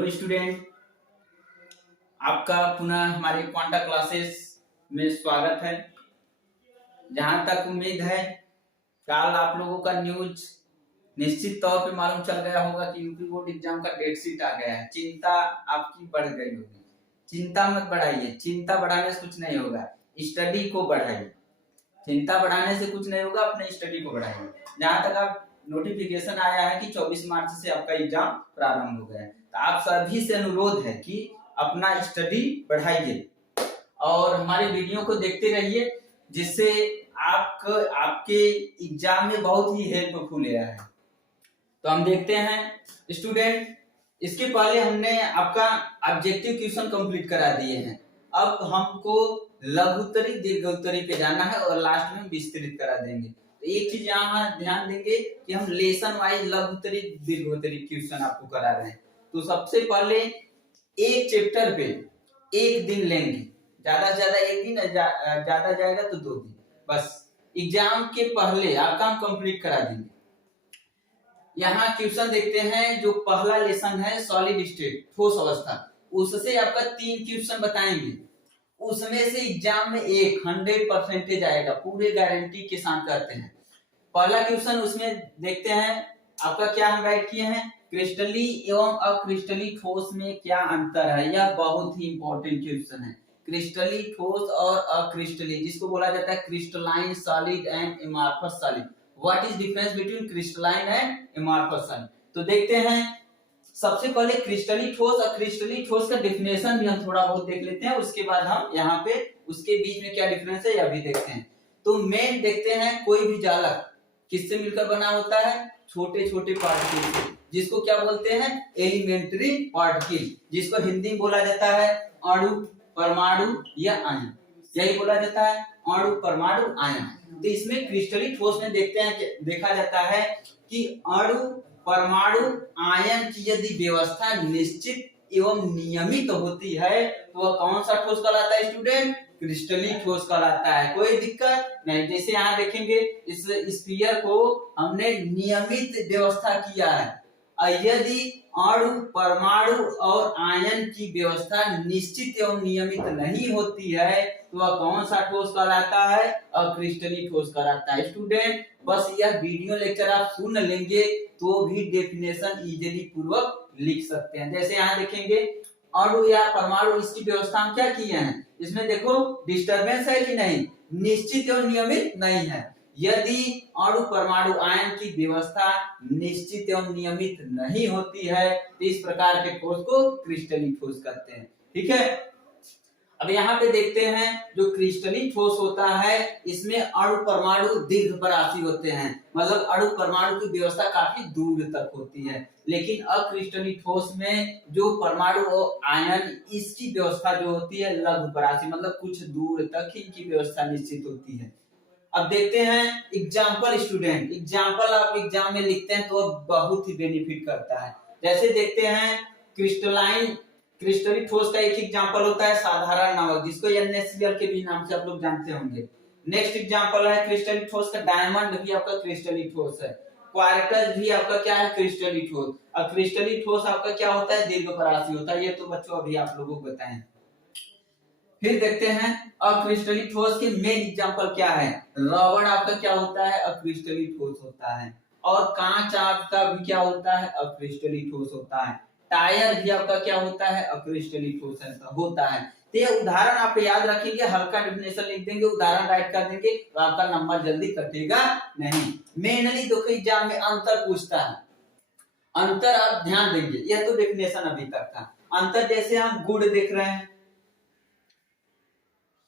Hello student, आपका पुनः हमारे क्वांटा क्लासेस में स्वागत है। जहां तक उम्मीद है कल आप लोगों का न्यूज निश्चित तौर पे मालूम चल गया होगा कि यूपी बोर्ड एग्जाम का डेट शीट आ गया है। चिंता आपकी बढ़ गई होगी। चिंता मत बढ़ाइए, चिंता बढ़ाने से कुछ नहीं होगा, स्टडी को बढ़ाइए। चिंता बढ़ाने से कुछ नहीं होगा, अपने स्टडी को बढ़ाइए। जहां तक आप नोटिफिकेशन आया है कि 24 मार्च से आपका एग्जाम प्रारंभ हो गया है, तो आप सभी से अनुरोध है कि अपना स्टडी बढ़ाइए और हमारे वीडियो को देखते रहिए, जिससे आपके एग्जाम में बहुत ही हेल्पफुल है। तो हम देखते हैं स्टूडेंट, इसके पहले हमने आपका ऑब्जेक्टिव क्वेश्चन कंप्लीट करा दिए हैं। अब हमको लघुत्तरी दीर्घोत्तरी पे जाना है और लास्ट में विस्तृत करा देंगे। तो एक चीज यहाँ ध्यान देंगे कि हम लेसन वाइज लघुत्तरी दीर्घोत्तरी क्वेश्चन आपको करा रहे हैं। तो सबसे पहले एक चैप्टर पे एक दिन लेंगे, ज्यादा से ज्यादा एक दिन, ज्यादा जाएगा तो 2 दिन, बस एग्जाम के पहले आपका हम कंप्लीट करा देंगे। यहाँ क्वेश्चन देखते हैं, जो पहला लेसन है सॉलिड स्टेट ठोस अवस्था, उससे आपका 3 क्वेश्चन बताएंगे। उसमें से एग्जाम में 100% आएगा, पूरे गारंटी के साथ कहते हैं। पहला क्वेश्चन उसमें देखते हैं आपका क्या हम राइट किए हैं, क्रिस्टली एवं अक्रिस्टली ठोस में क्या अंतर है। यह बहुत ही इंपॉर्टेंट क्वेश्चन है। क्रिस्टली ठोस और अक्रिस्टली, जिसको बोला जाता है crystalline solid and amorphous solid. What is difference between crystalline and amorphous solid. तो देखते हैं सबसे पहले क्रिस्टली ठोस और क्रिस्टली ठोस का डिफिनेशन भी हम थोड़ा बहुत देख लेते हैं। उसके बाद हम यहाँ पे उसके बीच में क्या डिफरेंस है यह भी देखते हैं। तो मेन देखते हैं, कोई भी जालक किससे मिलकर बना होता है, छोटे छोटे पार्टिकल से, जिसको क्या बोलते हैं एलिमेंट्री पार्टिकल, जिसको हिंदी में बोला जाता है अणु, परमाणु या आयन। यही बोला जाता है अणु, परमाणु, आयन। तो इसमें क्रिस्टली ठोस में देखते हैं, देखा जाता है कि अणु, परमाणु, आयन की यदि व्यवस्था निश्चित एवं नियमित होती है तो वह कौन सा ठोस कहलाता है स्टूडेंट, क्रिस्टली ठोस कहलाता है। कोई दिक्कत नहीं। जैसे यहाँ देखेंगे इस स्फीयर को हमने नियमित व्यवस्था किया है। यदि अणु, परमाणु और आयन की व्यवस्था निश्चित एवं नियमित नहीं होती है तो वह कौन सा ठोस कहलाता है, अक्रिस्टली ठोस कहलाता है। स्टूडेंट बस यह वीडियो लेक्चर आप सुन लेंगे तो भी डेफिनेशन इजीली पूर्वक लिख सकते हैं। जैसे यहाँ देखेंगे अणु या परमाणु, इसकी व्यवस्था हम क्या किए हैं, इसमें देखो डिस्टरबेंस है कि नहीं, निश्चित एवं नियमित नहीं है। यदि अणु, परमाणु, आयन की व्यवस्था निश्चित एवं नियमित नहीं होती है तो इस प्रकार के ठोस को क्रिस्टली ठोस कहते हैं। ठीक है, अब यहाँ पे देखते हैं जो क्रिस्टली ठोस होता है इसमें अणु, परमाणु दीर्घपरासी होते हैं, मतलब अणु, परमाणु की व्यवस्था काफी दूर तक होती है। लेकिन अक्रिस्टली ठोस में जो परमाणु और आयन, इसकी व्यवस्था जो होती है लघुपरासी, मतलब कुछ दूर तक इनकी व्यवस्था निश्चित होती है। अब देखते हैं एग्जाम्पल स्टूडेंट, एग्जाम्पल आप एग्जाम में लिखते हैं तो बहुत ही बेनिफिट करता है। जैसे देखते हैं क्रिस्टली ठोस का एक एग्जांपल होता है साधारण नमक, जिसको NaCl के भी नाम से आप लोग जानते होंगे। नेक्स्ट एग्जांपल है क्रिस्टली ठोस का डायमंड, भी आपका क्रिस्टली ठोस है। क्वार्टज भी आपका क्या है, क्रिस्टली ठोस। और क्रिस्टली ठोस आपका क्या होता है, दीर्घपरासी होता है। ये तो बच्चों अभी आप लोगों को बताएं। फिर देखते हैं अक्रिस्टली ठोस के मेन एग्जांपल क्या है, रबड़ आपका क्या होता है, अक्रिस्टली ठोस होता है। और कांच आपका भी क्या होता है, अक्रिस्टली ठोस होता है। टायर भी आपका क्या होता है, अक्रिस्टली ठोस होता है। तो ये उदाहरण आप याद रखेंगे, हल्का डेफिनेशन लिख देंगे, उदाहरण राइट कर देंगे तो आपका नंबर जल्दी कटेगा नहीं। मेनली देखो एग्जाम में अंतर पूछता है, अंतर आप ध्यान देंगे। यह तो डेफिनेशन अभी तक था। अंतर जैसे हम गुड़ देख रहे हैं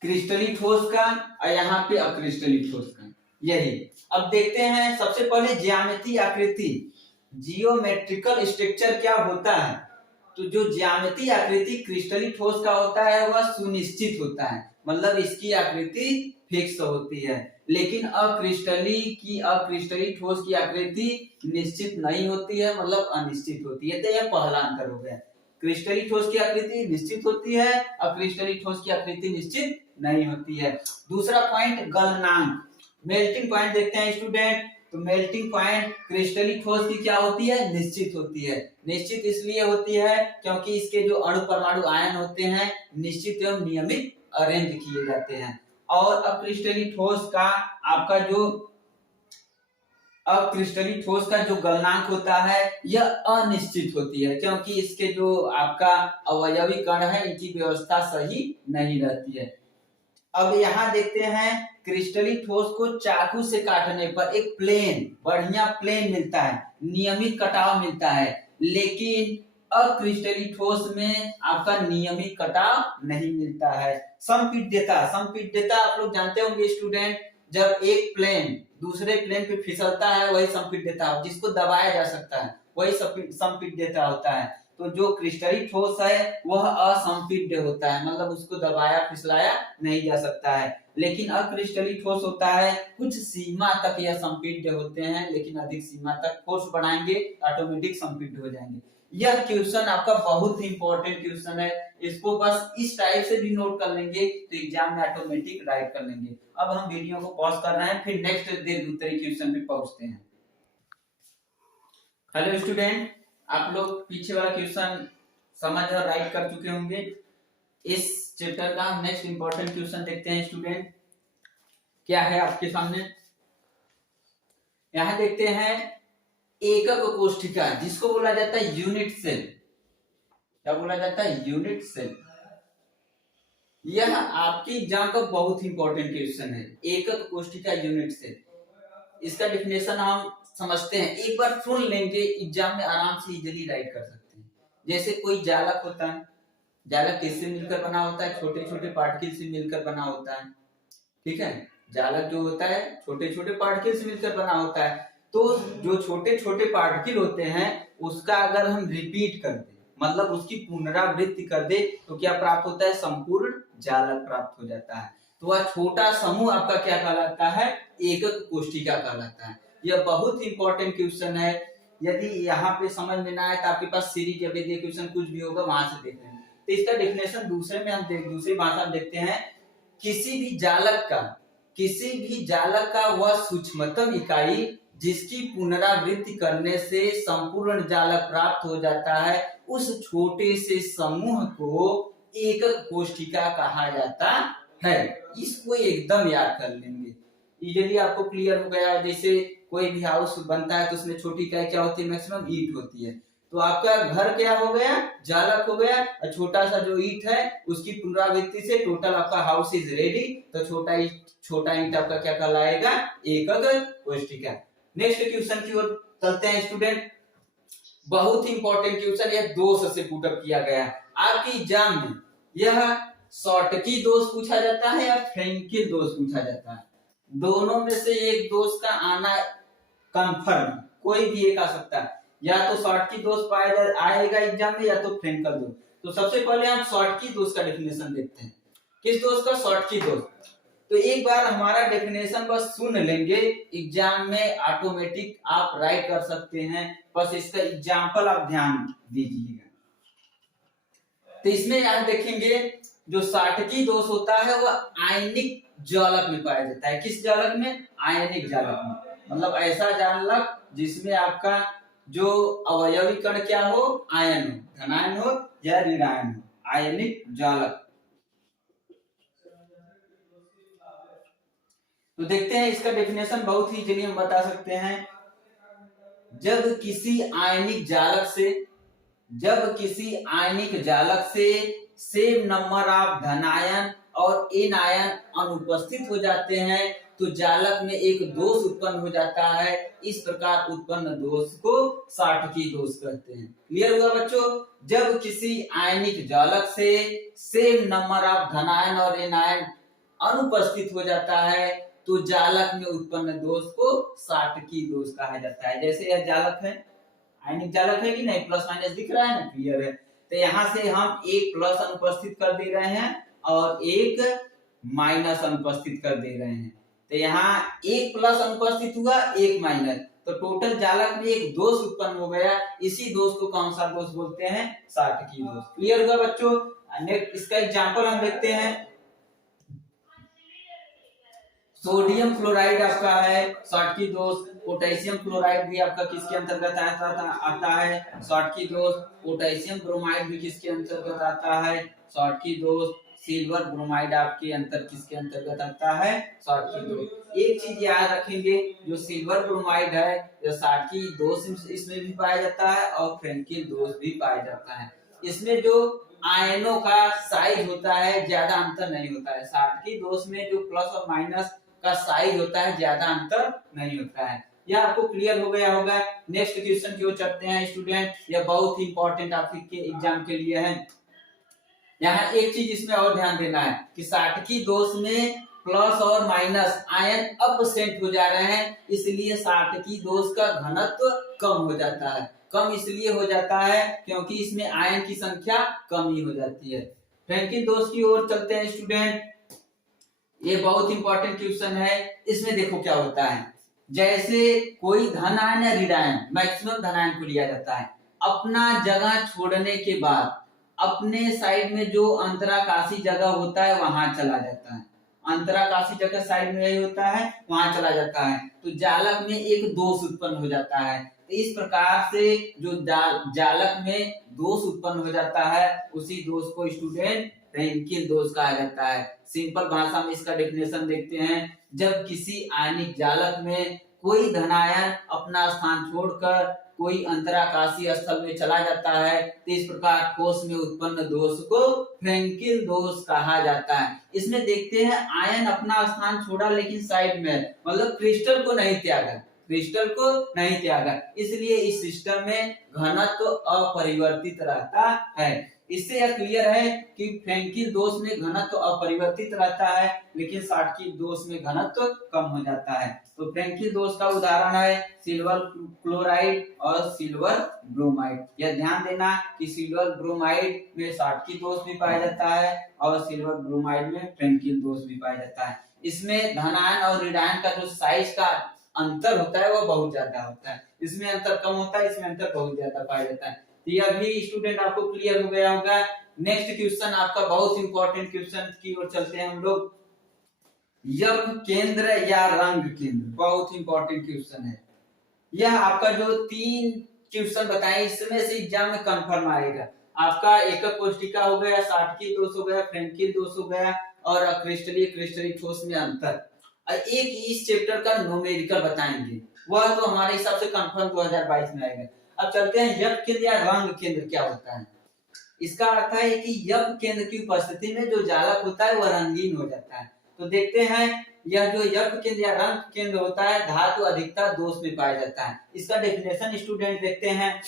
क्रिस्टली ठोस का और यहाँ पे अक्रिस्टली ठोस का, यही। अब देखते हैं सबसे पहले ज्यामितीय आकृति, जियोमेट्रिकल स्ट्रक्चर क्या होता है। तो जो ज्यामितीय आकृति क्रिस्टली ठोस का होता है वह सुनिश्चित होता है, मतलब इसकी आकृति फिक्स होती है। लेकिन अक्रिस्टली ठोस की आकृति निश्चित नहीं होती है, मतलब अनिश्चित होती है। तो यह पहला अंतर हो गया। क्रिस्टली ठोस की आकृति निश्चित होती है, अक्रिस्टली ठोस की आकृति निश्चित नहीं होती है। दूसरा पॉइंट गलनांक, मेल्टिंग पॉइंट देखते हैं स्टूडेंट। तो मेल्टिंग पॉइंट क्रिस्टलीय ठोस की क्या होती है, निश्चित होती है। निश्चित इसलिए होती है क्योंकि इसके जो अणु परमाणु आयन होते हैं निश्चित एवं नियमित अरेंज किए जाते हैं। और अक्रिस्टलीय ठोस का आपका जो अक्रिस्टलीय ठोस का जो गलनांक होता है यह अनिश्चित होती है, क्योंकि इसके जो आपका अवयवी कण है इनकी व्यवस्था सही नहीं रहती है। अब यहाँ देखते हैं क्रिस्टलीय ठोस को चाकू से काटने पर एक प्लेन, बढ़िया प्लेन मिलता है, नियमित कटाव मिलता है, लेकिन अक्रिस्टलीय ठोस में आपका नियमित कटाव नहीं मिलता है। संपीड्यता, संपीड्यता आप लोग जानते होंगे स्टूडेंट, जब एक प्लेन दूसरे प्लेन पे फिसलता है वही संपीड्यता, जिसको दबाया जा सकता है वही संपीड्यता होता है। तो जो क्रिस्टलीय ठोस है वह असंपीड्य होता है, मतलब उसको दबाया फिसलाया नहीं जा सकता है। लेकिन अक्रिस्टलीय ठोस होता है कुछ सीमा तक यह संपीड्य होते हैं, लेकिन अधिक सीमा तक फोर्स बढ़ाएंगे ऑटोमेटिक संपीड्य हो जाएंगे। यह क्वेश्चन आपका बहुत ही इंपॉर्टेंट क्वेश्चन है, इसको बस इस टाइप से भी नोट कर लेंगे तो एग्जाम में ऑटोमेटिक राइट कर लेंगे। अब हम वीडियो को पॉज कर रहे हैं, फिर नेक्स्ट दूसरे क्वेश्चन पे पहुंचते हैं। हेलो स्टूडेंट, आप लोग पीछे वाला क्वेश्चन समझ और राइट कर चुके होंगे। इस चैप्टर का नेक्स्ट इंपॉर्टेंट क्वेश्चन देखते हैं स्टूडेंट, क्या है आपके सामने। यहां देखते हैं एकक कोष्ठिका, जिसको बोला जाता है यूनिट सेल। क्या बोला जाता है, यूनिट सेल। यह आपकी एग्जाम का बहुत इंपॉर्टेंट क्वेश्चन है, एकक कोष्ठिका यूनिट सेल। इसका डिफिनेशन हम समझते हैं, एक बार सुन लेंगे एग्जाम में आराम से इजीली राइट कर सकते हैं। जैसे कोई जालक होता है, जालक किससे मिलकर बना होता है, छोटे छोटे पार्टिकल से मिलकर बना होता है, ठीक है। जालक जो होता है छोटे छोटे पार्टिकल से मिलकर बना होता है। तो जो छोटे छोटे पार्टिकल होते हैं उसका अगर हम रिपीट कर दे, मतलब उसकी पुनरावृत्ति कर दे, तो क्या प्राप्त होता है, संपूर्ण जालक प्राप्त हो जाता है। तो वह छोटा समूह आपका क्या कहलाता है, एकक कोष्ठिका कहलाता है। यह बहुत इंपॉर्टेंट क्वेश्चन है, यदि यहाँ पे समझ में ना आए तो आपके पास सीरीज या विधि क्वेश्चन कुछ भी होगा वहां से देख लेंगे। तो इसका डेफिनेशन दूसरी भाषा में देखते हैं, किसी भी जालक का वह सूक्ष्मतम इकाई जिसकी पुनरावृत्ति करने से संपूर्ण जालक प्राप्त हो जाता है, उस छोटे से समूह को एकक कोष्ठिका कहा जाता है। इसको एकदम याद कर लेंगे, इजीली आपको क्लियर हो गया। जैसे कोई भी हाउस बनता है तो उसमें छोटी इकाई क्या होती है, मैक्सिमम ईंट होती है। तो आपका घर क्या हो गया, जालक हो गया, और छोटा सा जो ईंट है उसकी पुनरावृत्ति से टोटल आपका हाउस इज रेडी। तो छोटा ईंट आपका क्या कहलाएगा, एकक कोष्ठिका। नेक्स्ट क्वेश्चन की ओर चलते हैं स्टूडेंट, बहुत ही इंपॉर्टेंट क्वेश्चन, यह दोष से पुट अप किया गया है आपकी एग्जाम में। यह शॉर्टकी दोष पूछा जाता है या फ्रेंकिल दोष पूछा जाता है, दोनों में से एक दोष का आना कंफर्म, कोई भी एक आ सकता है, या तो शॉर्टकी दोष आएगा एग्जाम में या तो फ्रेंकल दोष। तो सबसे पहले हम शॉर्टकी दोष का डेफिनेशन देखते हैं। किस दोष का, शॉर्टकी दोष। तो एक बार हमारा डेफिनेशन बस सुन लेंगे, एग्जाम में ऑटोमेटिक आप राइट कर सकते हैं, बस इसका एग्जाम्पल आप ध्यान दीजिएगा। तो इसमें यहां देखेंगे जो शॉर्टकी दोष होता है वह आयनिक जालक में पाया जाता है। किस जालक में, आयनिक जालक में, मतलब ऐसा जालक जिसमें आपका जो अवयवी कण क्या हो, आयन हो, धनायन हो या ऋणायन हो, आयनिक जालक। तो देखते हैं इसका डेफिनेशन, बहुत ही इजीली हम बता सकते हैं। जब किसी आयनिक जालक से सेम नंबर ऑफ धनायन और एन आयन अनुपस्थित हो जाते हैं तो जालक में एक दोष उत्पन्न हो जाता है। इस प्रकार उत्पन्न दोष को शॉर्टकी दोष कहते हैं। क्लियर हुआ बच्चों, जब किसी आयनिक जालक से सेम नंबर ऑफ धनायन और एन आयन अनुपस्थित हो जाता है तो जालक में उत्पन्न दोष को शॉर्टकी दोष कहा जाता है। जैसे यह जालक है, आयनिक जालक है कि नहीं, प्लस माइनस दिख रहा है ना, क्लियर है। तो यहाँ से हम एक प्लस अनुपस्थित कर दे रहे हैं और एक माइनस अनुपस्थित कर दे रहे हैं। तो यहाँ एक प्लस अनुपस्थित हुआ, एक माइनस, तो टोटल जालक में एक दोष उत्पन्न हो गया। इसी दोष को कौन सा दोष बोलते हैं, शॉर्टकी दोष। क्लियर हुआ बच्चों। नेक्स्ट इसका एग्जाम्पल हम देखते हैं। सोडियम क्लोराइड आपका है शॉर्ट की दोस्त। पोटेशियम क्लोराइड भी आपका किसके अंतर्गत आता है, शॉर्ट की दोस्त। पोटेशियम ब्रोमाइड भी किसके अंतर्गत आता है, शॉर्ट की दोस्त। सिल्वर ब्रोमाइड आपके किसके अंतर्गत आता है, शॉर्ट की दोस्त। एक चीज याद रखेंगे, जो सिल्वर ब्रोमाइड है जो शॉर्ट की दोस्त इसमें भी पाया जाता है और फ्रेंकिल दोस्त भी पाया जाता है। इसमें जो आयनों का साइज होता है ज्यादा अंतर नहीं होता है। शॉर्ट की दोस्त में जो प्लस और माइनस का साइज होता है ज्यादा अंतर नहीं होता है। यह आपको क्लियर हो गया होगा। नेक्स्ट क्वेश्चन की ओर चलते हैं स्टूडेंट, यह बहुत ही इंपॉर्टेंट आपके एग्जाम के लिए है। यहाँ एक चीज इसमें और ध्यान देना है कि साटकी दोष में प्लस और माइनस आयन अपसेंट हो जा रहे हैं, इसलिए साटकी दोष का घनत्व कम हो जाता है। कम इसलिए हो जाता है क्योंकि इसमें आयन की संख्या कम ही हो जाती है। फ्रैंकिन दोष की ओर चलते हैं स्टूडेंट, ये बहुत इंपॉर्टेंट क्वेश्चन है। इसमें देखो क्या होता है, जैसे कोई धन आयन या ऋण आयन, मैक्सिमम धन आयन को लिया जाता है, अपना जगह छोड़ने के बाद अपने साइड में जो अंतराकाशी जगह होता है वहां चला जाता है। अंतराकाशी जगह साइड में यही होता है, वहां चला जाता है, तो जालक में एक दोष उत्पन्न हो जाता है। तो इस प्रकार से जो जालक में दोष उत्पन्न हो जाता है, उसी दोष को स्टूडेंट फ्रैंकिन दोष कहा जाता है। सिंपल भाषा में इसका डेफिनेशन देखते हैं, जब किसी आयनिक जालक में कोई धनायन अपना स्थान छोड़कर कोई अंतराकाशीय स्थल में चला जाता है, तो इस प्रकार ठोस में उत्पन्न दोष को फ्रैंकिन दोष कहा जाता है। इसमें देखते हैं आयन अपना स्थान छोड़ा लेकिन साइड में, मतलब क्रिस्टल को नहीं त्यागा, क्रिस्टल को नहीं त्यागा, इसलिए इस सिस्टम में घनत्व अपरिवर्तित रहता है। इससे यह क्लियर है कि फ्रैंकिन दोष में घनत्व अपरिवर्तित रहता है, लेकिन साटकी दोष में घनत्व कम हो जाता है। तो फ्रैंकिन दोष का उदाहरण है सिल्वर क्लोराइड और सिल्वर ब्रोमाइड। यह ध्यान देना कि सिल्वर ब्रोमाइड में साटकी दोष भी पाया जाता है और सिल्वर ब्रोमाइड में फ्रैंकिन दोष भी पाया जाता है। इसमें धनायन और ऋणायन का जो साइज का अंतर होता है वो बहुत ज्यादा होता है, इसमें अंतर कम होता है, इसमें अंतर बहुत ज्यादा पाया जाता है। तो यह भी स्टूडेंट आपको क्लियर हो गया होगा। नेक्स्ट क्वेश्चन आपका बहुत इंपॉर्टेंट क्वेश्चन की ओर चलते हैं हम लोग, यप केंद्र या रंग केंद्र, बहुत इंपॉर्टेंट क्वेश्चन है। यह आपका जो 3 क्वेश्चन बताए इसमें से एग्जाम में कंफर्म आएगा। आपका एकक कोष्ठिका हो गया, साटकी दोष हो गया, फ्रैंकिन दोष हो गया और क्रिस्टलीय ठोस में अंतर। एक इस चैप्टर का न्यूमेरिकल बताएंगे, वह तो हमारे हिसाब से कंफर्म 2022 में आएगा। अब चलते हैं यप केंद्र या रंग केंद्र क्या होता है। इसका अर्थ है कि यप केंद्र की उपस्थिति में जो जालक होता है वह रंगीन हो जाता है। तो देखते हैं यह जो यप केंद्र या रंग केंद्र होता है धातु अधिकता दोष में पाया जाता है। इसका डेफिनेशन स्टूडेंट देखते हैं,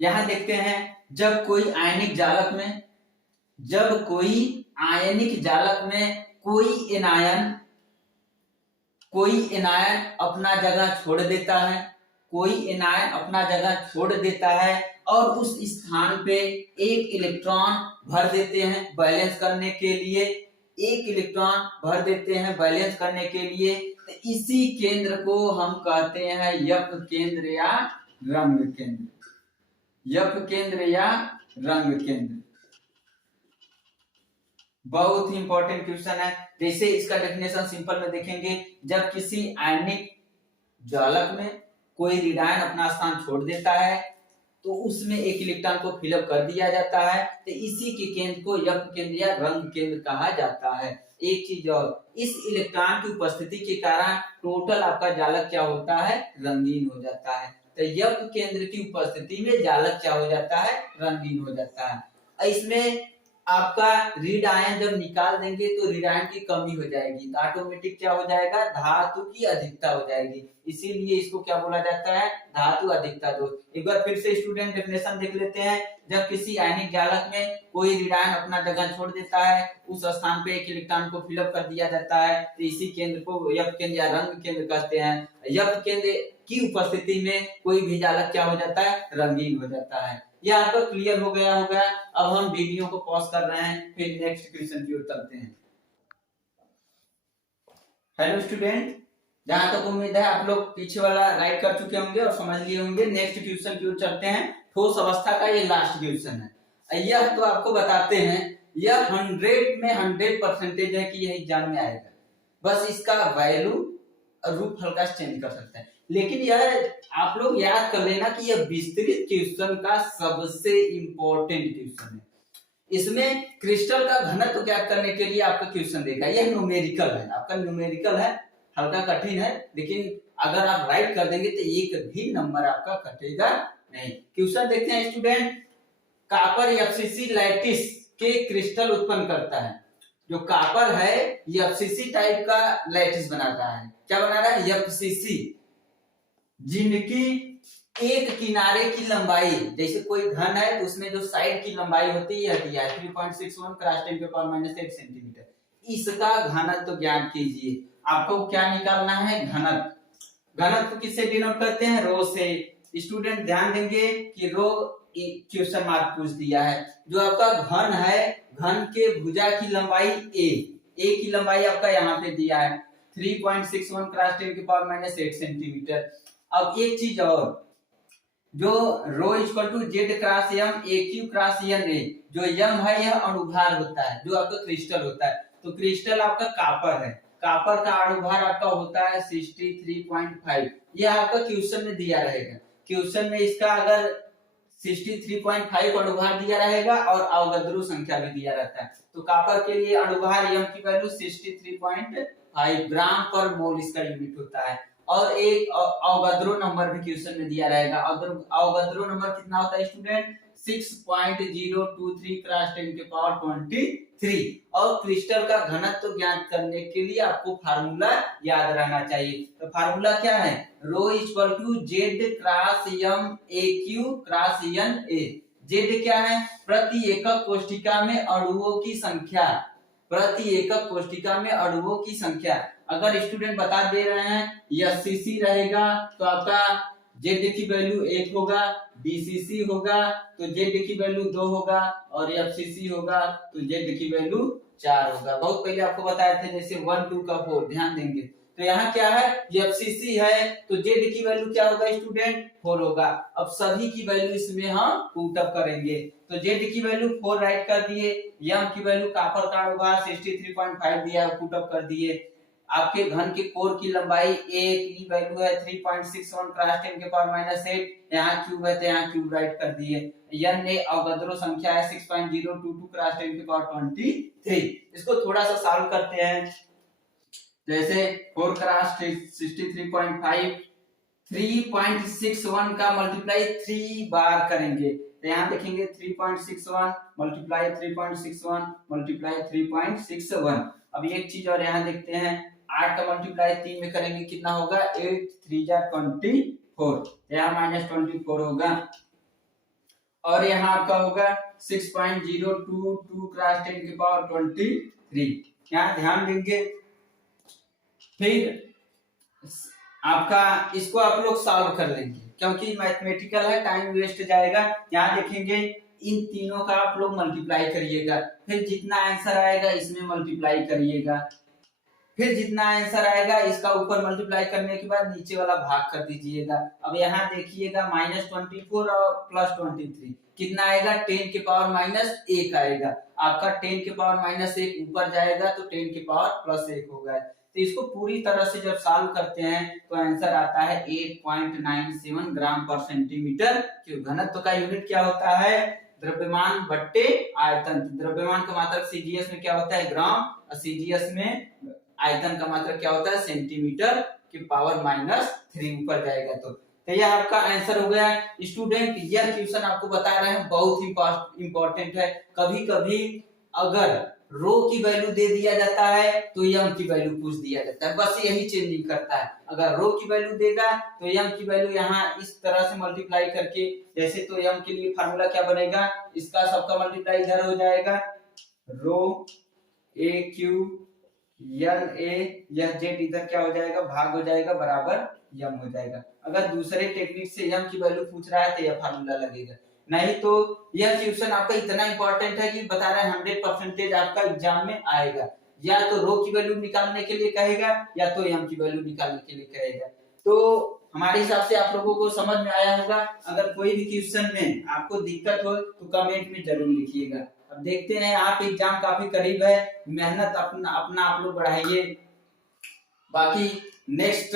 यहां देखते हैं जब कोई आयनिक जालक में कोई एनायन अपना जगह छोड़ देता है, और उस स्थान पे एक इलेक्ट्रॉन भर देते हैं बैलेंस करने के लिए, तो इसी केंद्र को हम कहते हैं यप केंद्र या रंग केंद्र। बहुत ही इंपॉर्टेंट क्वेश्चन है। जैसे इसका डेफिनेशन सिंपल में देखेंगे, जब किसी आयनिक जालक में कोई ऋणायन अपना स्थान छोड़ देता है तो उसमें एक इलेक्ट्रॉन को फिलअप कर दिया जाता है, तो इसी के केंद्र को यप केंद्र या रंग केंद्र कहा जाता है। एक चीज और, इस इलेक्ट्रॉन की उपस्थिति के कारण टोटल आपका जालक क्या होता है, रंगीन हो जाता है। तो यप केंद्र की उपस्थिति में जालक क्या हो जाता है, रंगीन हो जाता है। इसमें आपका ऋण आयन जब निकाल देंगे तो ऋण आयन की कमी हो जाएगी, तो ऑटोमेटिक क्या हो जाएगा, धातु की अधिकता हो जाएगी, इसीलिए इसको क्या बोला जाता है, धातु अधिकता दोष। एक बार फिर से स्टूडेंट डेफिनेशन देख लेते हैं, जब किसी आयनिक जालक में कोई ऋण आयन अपना जगह छोड़ देता है, उस स्थान पे एक इलेक्ट्रॉन को फिलअप कर दिया जाता है, तो इसी केंद्र को यप केंद्र या रंग केंद्र कहते हैं। यप केंद्र की उपस्थिति में कोई भी जालक क्या हो जाता है, रंगीन हो जाता है। यह आपको क्लियर हो गया होगा। अब हम वीडियो को पॉज कर रहे हैं, फिर नेक्स्ट क्वेश्चन की ओर चलते हैं। हेलो स्टूडेंट, जहां तक उम्मीद है आप लोग पीछे वाला राइट कर चुके होंगे और समझ लिए होंगे। नेक्स्ट क्वेश्चन की ओर चलते हैं। ठोस अवस्था का ये लास्ट क्वेश्चन है। यह तो आपको बताते हैं, यह 100 में 100% है कि यह एग्जाम में आएगा। बस इसका वैल्यू रूप हल्का चेंज कर सकते हैं। लेकिन यह आप लोग याद कर लेना कि यह विस्तृत क्वेश्चन का सबसे इंपॉर्टेंट क्वेश्चन है। इसमें क्रिस्टल का घनत्व ज्ञात करने के लिए आपका क्वेश्चन देगा, यह न्यूमेरिकल है, आपका न्यूमेरिकल है, हल्का कठिन है, लेकिन अगर आप राइट कर देंगे तो एक भी नंबर आपका कटेगा नहीं। क्वेश्चन देखते हैं स्टूडेंट। कॉपर एफसीसी लैटिस के क्रिस्टल उत्पन्न करता है। जो कॉपर है ये एफसीसी टाइप का लैटिस बनाता है। क्या बना रहा है? एफसीसी, जिनकी एक किनारे की लंबाई, जैसे कोई घन है तो उसमें जो साइड की लंबाई होती है 3.61 क्रॉस 10⁻⁸ सेंटीमीटर। इसका घनत्व ज्ञात कीजिए। आपको क्या निकालना है? घनत्व। घनत्व किससे डिनोट करते हैं? रो से। स्टूडेंट ध्यान देंगे कि रो क्वेश्चन मार्क पूछ दिया है। जो आपका घन है, घन के भुजा की लंबाई ए की लंबाई आपका यहाँ पे दिया है 3.61 क्रॉस 10⁻⁸ सेंटीमीटर। अब एक चीज और, जो rho equal to Z cross M A Q cross N A, जो एम है यह अणुभार होता है, जो आपका क्रिस्टल होता है। तो क्रिस्टल आपका कॉपर है, कॉपर का अणुभार आपका होता है 63.5। यह आपका क्वेश्चन में दिया रहेगा। क्वेश्चन में इसका अगर 63.5 अणुभार दिया रहेगा और अवगाद्रो संख्या भी दिया रहता है। तो कॉपर के लिए अणुभार एम की वैल्यू 63.5 ग्राम पर मोल इसका यूनिट होता है। और एक अवगाद्रो नंबर भी क्वेश्चन में दिया रहेगा। अवगाद्रो नंबर कितना होता है स्टूडेंट? 6.023 क्रॉस 10⁻23। और क्रिस्टल का घनत्व ज्ञात करने के लिए आपको फार्मूला याद रहना चाहिए। तो फार्मूला क्या है? Rho equal to Z cross M A Q cross N A. Z क्या है? प्रति एकक कोष्ठिका में अणुओं की संख्या, प्रति एकक कोष्ठिका में अणुओं की संख्या। अगर स्टूडेंट बता दे रहे हैं एफसीसी रहेगा तो आपका जेड की वैल्यू 1 होगा, बीसीसी होगा तो जेड की वैल्यू 2 होगा, और एफसीसी होगा तो जेड की वैल्यू 4 होगा। बहुत पहले आपको बताए थे, जैसे 1 2 का 4 ध्यान देंगे। तो यहाँ क्या है? एफसीसी है तो जेड की वैल्यू क्या होगा स्टूडेंट? 4 होगा। अब सभी की वैल्यू इसमें हम पुट अप करेंगे। तो जेड की वैल्यू 4 राइट कर दिए, एम की वैल्यू कॉपर का अणुभार 63.5 दिया, पुट अप कर दिए। आपके घन के कोर की लंबाई ए की वैल्यू है 3.61 क्रॉस 10⁻⁸, यहाँ क्यूब है तो यहाँ क्यूब राइट कर दिए। एन ए अवगाद्रो संख्या है 6.022 क्रॉस 10⁻23। इसको थोड़ा सा सॉल्व करते हैं। जैसे 4 क्रॉस 63.5, 3.61 का मल्टीप्लाई 3 बार करेंगे तो यहाँ देखेंगे 3.61 मल्टीप्लाई 3.61 मल्टीप्लाई 3.61। अब एक चीज और यहाँ देखते हैं, 8 का मल्टीप्लाई 3 में करेंगे कितना होगा? 8 3 जा 24, यहाँ -24 होगा। और यहाँ आपका होगा 6.022 क्रॉस 10⁻23। यहाँ ध्यान देंगे। फिर आपका इसको आप लोग सॉल्व कर लेंगे, क्योंकि मैथमेटिकल है, टाइम वेस्ट जाएगा। यहाँ देखेंगे इन तीनों का आप लोग मल्टीप्लाई करिएगा, फिर जितना आंसर आएगा इसमें मल्टीप्लाई करिएगा, फिर जितना आंसर आएगा इसका ऊपर मल्टीप्लाई करने के बाद नीचे वाला भाग कर दीजिएगा। अब यहाँ देखिएगा -24 और +23 कितना आएगा? 10 के पावर -1 आएगा। आपका 10 के पावर -1 ऊपर जाएगा तो 10 के पावर +1 होगा। तो इसको पूरी तरह से जब सॉल्व करते हैं तो आंसर आता है 8.97 ग्राम पर सेंटीमीटर। घनत्व का यूनिट क्या होता है? द्रव्यमान बट्टे आयतन। द्रव्यमान का मात्रक सीजीएस में क्या होता है? ग्राम, और सीजीएस में आयतन का मात्रक क्या होता है? सेंटीमीटर की पावर -3 ऊपर जाएगा। तो यह आपका आंसर हो गया। स्टूडेंट यह क्वेश्चन आपको बता रहे हैं बहुत ही इंपॉर्टेंट है। कभी कभी अगर रो की वैल्यू दे दिया जाता है तो एम की वैल्यू पूछ दिया जाता है, बस यही चेंजिंग करता है। अगर रो की वैल्यू देगा तो एम की वैल्यू यहाँ इस तरह से मल्टीप्लाई करके, जैसे तो एम के लिए फार्मूला क्या बनेगा? इसका सबका मल्टीप्लाई इधर हो जाएगा, रो ए क्यू एन ए, यह जेड इधर क्या हो जाएगा? भाग हो जाएगा, बराबर एम हो जाएगा। अगर दूसरे टेक्निक से एम की वैल्यू पूछ रहा है तो यह फार्मूला लगेगा। नहीं तो यह क्वेश्चन आपका इतना इंपॉर्टेंट है कि बता रहे हैं 100% आपका एग्जाम में आएगा। या तो रो की वैल्यू निकालने के लिए कहेगा या तो एम की वैल्यू निकालने के लिए कहेगा। तो हमारे हिसाब से आप लोगों को समझ में आया होगा। अगर कोई भी क्वेश्चन में आपको दिक्कत हो तो कमेंट में जरूर लिखिएगा। अब देखते हैं, आप एग्जाम काफी करीब है, मेहनत अपना आप लोग बढ़ाइए। बाकी नेक्स्ट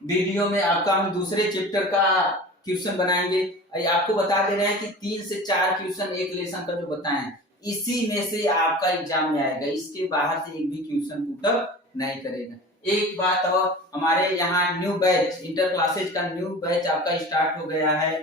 वीडियो में आपका हम दूसरे चैप्टर का क्वेश्चन बनाएंगे। आपको बता दे रहे हैं कि 3 से 4 क्वेश्चन एक लेसन का जो बताए हैं इसी में से आपका एग्जाम में आएगा, इसके बाहर से एक भी क्वेश्चन पुटअप नहीं करेगा। एक बात और, हमारे यहाँ न्यू बैच इंटर क्लासेज का न्यू बैच आपका स्टार्ट हो गया है,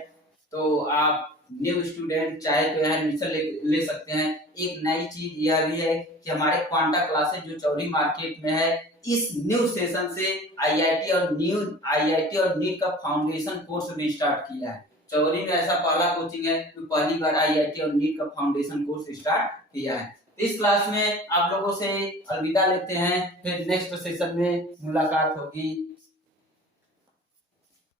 तो आप न्यू स्टूडेंट चाहे तो यहाँ एडमिशन ले सकते हैं। एक नई चीज यह भी है कि हमारे क्वांटा क्लासेज जो चौरी मार्केट में है, इस न्यू सेशन से आईआईटी और नीट का फाउंडेशन कोर्स भी स्टार्ट किया है। चौरी में ऐसा पहला कोचिंग है जो पहली बार आईआईटी और नीट का फाउंडेशन कोर्स स्टार्ट किया है। इस क्लास में आप लोगों से अलविदा लेते हैं, फिर नेक्स्ट सेशन में मुलाकात होगी।